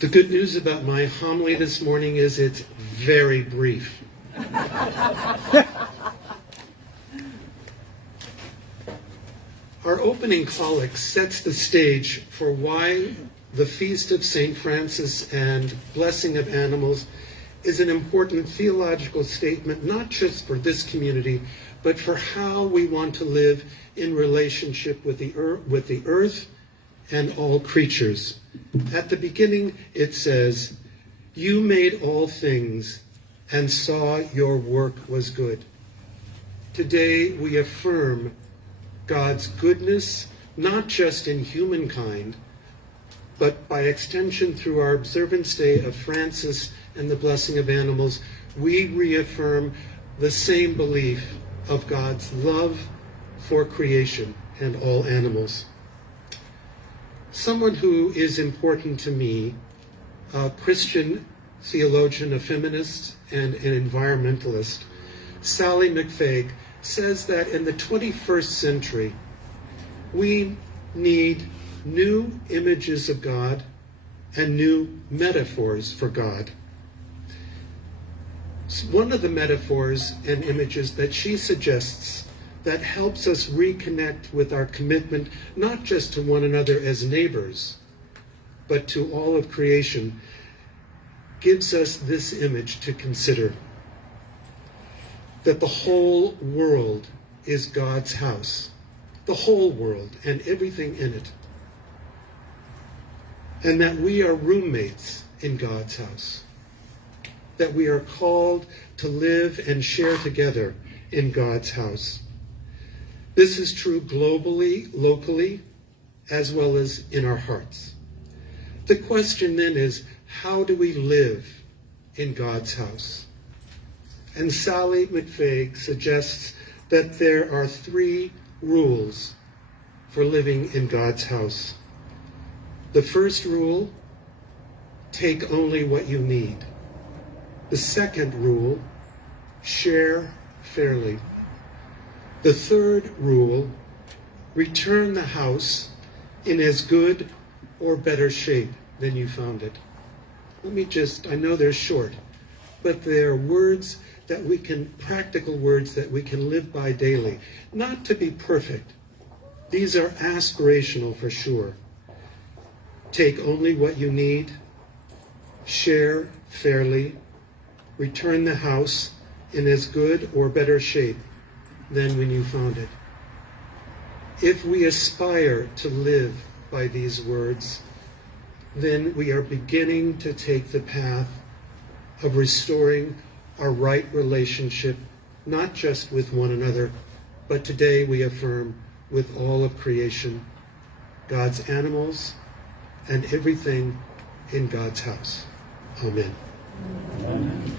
The good news about my homily this morning is it's very brief. Our opening collect sets the stage for why the Feast of St. Francis and Blessing of Animals is an important theological statement, not just for this community, but for how we want to live in relationship with the earth and all creatures. At the beginning, it says, "You made all things and saw your work was good." Today, we affirm God's goodness, not just in humankind, but by extension through our observance day of Francis and the Blessing of Animals, we reaffirm the same belief of God's love for creation and all animals. Someone who is important to me, a Christian theologian, a feminist, and an environmentalist, Sally McFaig, says that in the 21st century, we need new images of God and new metaphors for God. One of the metaphors and images that she suggests that helps us reconnect with our commitment not just to one another as neighbors, but to all of creation, gives us this image to consider: that the whole world is God's house, the whole world and everything in it, and that we are roommates in God's house, that we are called to live and share together in God's house. This is true globally, locally, as well as in our hearts. The question then is, how do we live in God's house? And Sally McFaig suggests that there are 3 rules for living in God's house. The first rule, take only what you need. The second rule, share fairly. The third rule, return the house in as good or better shape than you found it. I know they're short, but they're words that we can, practical words that we can live by daily. Not to be perfect. These are aspirational for sure. Take only what you need, share fairly, return the house in as good or better shape than when you found it. If we aspire to live by these words, then we are beginning to take the path of restoring our right relationship, not just with one another, but today we affirm with all of creation, God's animals, and everything in God's house. Amen. Amen.